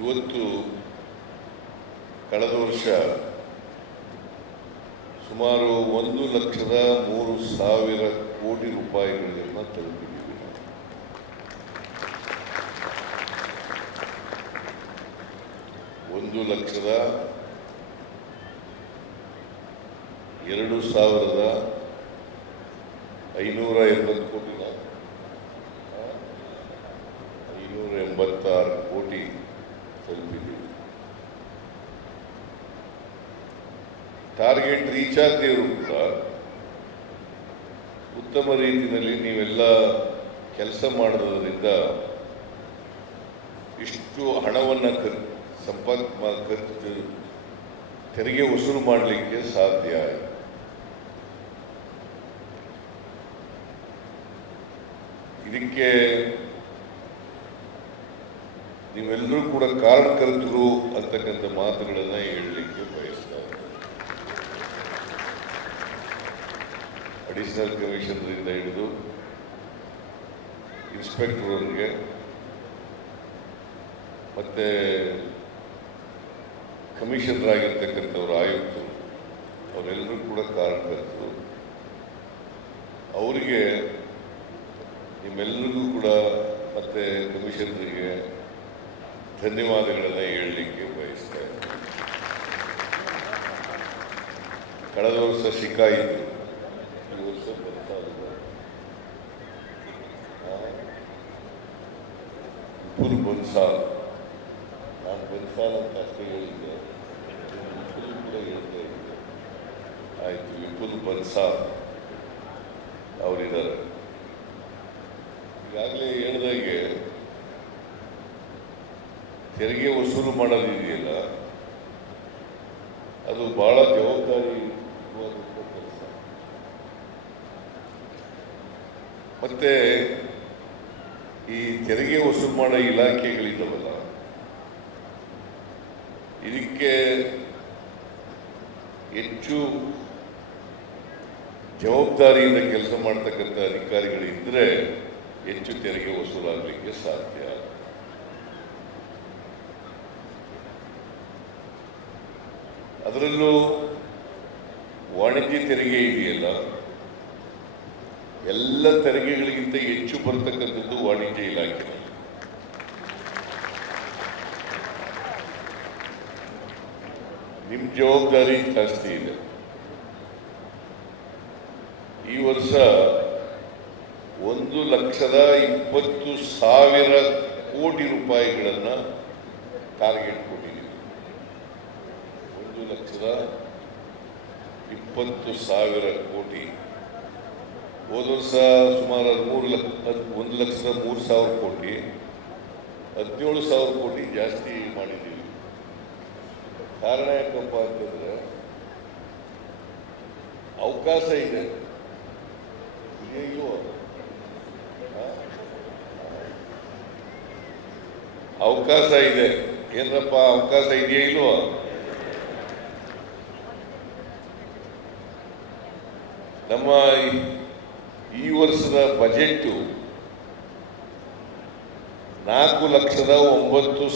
ಇವತ್ತು ಕಳೆದ ವರ್ಷ ಸುಮಾರು ಒಂದು ಲಕ್ಷದ ಮೂರು ಸಾವಿರ ಕೋಟಿ ರೂಪಾಯಿಗಳನ್ನು ತಲುಪಿದ್ದೀವಿ. ಒಂದು ಲಕ್ಷದ ಎರಡು ಸಾವಿರದ ಐನೂರ ಎಂಬತ್ತು ಕೋಟಿ ಐನೂರ ಎಂಬತ್ತ ಟಾರ್ಗೆಟ್ ರೀಚ್ ಆಗದಿದ್ರು ಕೂಡ ಉತ್ತಮ ರೀತಿಯಲ್ಲಿ ನೀವೆಲ್ಲ ಕೆಲಸ ಮಾಡೋದ್ರಿಂದ ಇಷ್ಟು ಹಣವನ್ನು ಖರ್ ತೆರಿಗೆ ವಸೂಲು ಮಾಡಲಿಕ್ಕೆ ಸಾಧ್ಯ ಇದಕ್ಕೆ ನೀವೆಲ್ಲರೂ ಕೂಡ ಕಾರಣಕರ್ತರು ಅಂತಕ್ಕಂಥ ಮಾತುಗಳನ್ನು ಹೇಳಲಿಕ್ಕೆ ಬಯಸ್ತಾ ಇದ್ದೀನಿ. ಅಡಿಷನಲ್ ಕಮಿಷನರಿಂದ ಹಿಡಿದು ಇನ್ಸ್ಪೆಕ್ಟರ್ವರೆಗೆ ಮತ್ತೆ ಕಮಿಷನರ್ ಆಗಿರ್ತಕ್ಕಂಥವ್ರು, ಆಯುಕ್ತರು, ಅವರೆಲ್ಲರೂ ಕೂಡ ಕಾರಣಕರ್ತರು ಅವರಿಗೆ ನಿಮ್ಮೆಲ್ಲರಿಗೂ ಕೂಡ ಮತ್ತೆ ಕಮಿಷನರಿಗೆ ಧನ್ಯವಾದಗಳನ್ನು ಹೇಳಲಿಕ್ಕೆ ಬಯಸ್ತಾ ಕಳೆದ ವರ್ಷ ಶಿಕಾಯಿತು ಈ ವರ್ಷ ಬರ್ತಾ ವಿಪುಲ್ ಬನ್ಸಾಲ್. ನಾನು ಬನ್ಸಾಲ್ ಅಂತ ಅಷ್ಟೇ ಹೇಳಿದ್ದೆ. ವಿಪುಲ್ ಕೂಡ ಹೇಳ್ತಾ ಇದ್ದೆ. ಆಯಿತು, ವಿಪುಲ್ ಬನ್ಸಾಲ್ ಅವರಿದ್ದಾರೆ. ಈಗಾಗಲೇ ಹೇಳಿದಾಗೆ ತೆರಿಗೆ ವಸೂಲು ಮಾಡೋದಿದೆಯಲ್ಲ ಅದು ಬಹಳ ಜವಾಬ್ದಾರಿ ಕೆಲಸ. ಮತ್ತೆ ಈ ತೆರಿಗೆ ವಸೂಲು ಮಾಡೋ ಇಲಾಖೆಗಳಿದ್ದಾವಲ್ಲ, ಇದಕ್ಕೆ ಹೆಚ್ಚು ಜವಾಬ್ದಾರಿಯಿಂದ ಕೆಲಸ ಮಾಡ್ತಕ್ಕಂಥ ಅಧಿಕಾರಿಗಳಿದ್ದರೆ ಹೆಚ್ಚು ತೆರಿಗೆ ವಸೂಲಾಗಲಿಕ್ಕೆ ಸಾಧ್ಯ. ಅದರಲ್ಲೂ ವಾಣಿಜ್ಯ ತೆರಿಗೆ ಇದೆಯಲ್ಲ, ಎಲ್ಲ ತೆರಿಗೆಗಳಿಗಿಂತ ಹೆಚ್ಚು ಬರ್ತಕ್ಕಂಥದ್ದು ವಾಣಿಜ್ಯ ಇಲಾಖೆ. ನಿಮ್ಮ ಜವಾಬ್ದಾರಿ ಜಾಸ್ತಿ ಇದೆ. ಈ ವರ್ಷ ಒಂದು ಲಕ್ಷದ ಇಪ್ಪತ್ತು ಸಾವಿರ ಕೋಟಿ ರೂಪಾಯಿಗಳನ್ನು ಟಾರ್ಗೆಟ್ ಕೊಟ್ಟಿದ್ದೀವಿ ಲಕ್ಷದ ಇಪ್ಪತ್ತು ಸಾವಿರ ಕೋಟಿ. ಹೋದ ವರ್ಷ ಸುಮಾರು ಮೂರು ಲಕ್ಷ ಒಂದು ಲಕ್ಷದ ಮೂರು ಸಾವಿರ ಕೋಟಿ. ಹದಿನೇಳು ಸಾವಿರ ಕೋಟಿ ಜಾಸ್ತಿ ಮಾಡಿದ್ದೀವಿ. ಕಾರಣ ಯಾಕಪ್ಪ ಅಂತಂದ್ರೆ ಅವಕಾಶ ಇದೆ? ಅವಕಾಶ ಇದೆ. ಏನಪ್ಪ ಅವಕಾಶ ಇದೆಯಾ ಇಲ್ವೋ? ನಮ್ಮ ಈ- ವರ್ಷದ ಬಜೆಟ್ಟು ನಾಲ್ಕು ಲಕ್ಷದ ಒಂಬತ್ತು